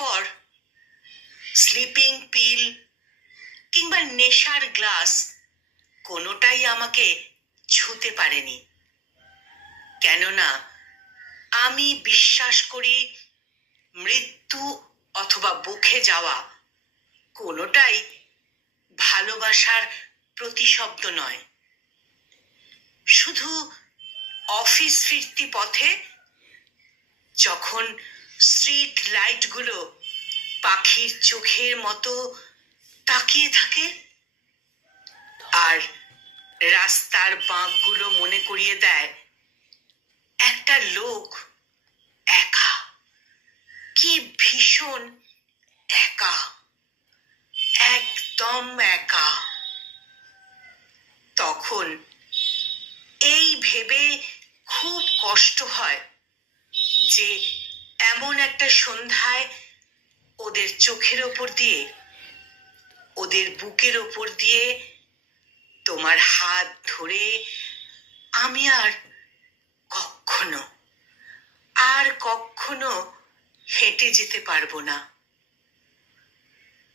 পর sleeping pill কিংবা নেশার গ্লাস কোনোটাই আমাকে ছুঁতে পারেনি। কেননা আমি বিশ্বাস করি মৃত্যু অথবা বুকে যাওয়া কোনোটাই ভালোবাসার প্রতিশব্দ নয়। শুধু অফিস ফিরতি পথে যখন স্ট্রিট লাইটগুলো পাখির চোখের মতো তাকিয়ে থাকে আর রাস্তার বাঁকগুলো মনে করিয়ে দেয় একটা লোক একা, কি ভীষণ একা, একদম একা। তখন এই ভেবে খুব কষ্ট হয় যে এমন একটা সন্ধ্যায় ওদের চোখের ওপর দিয়ে, ওদের বুকের ওপর দিয়ে তোমার হাত ধরে আমি আর কখনো হেঁটে যেতে পারবো না।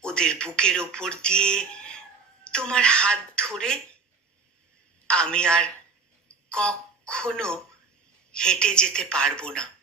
ওদের বুকের ওপর দিয়ে তোমার হাত ধরে আমি আর কখনো হেঁটে যেতে পারবো না।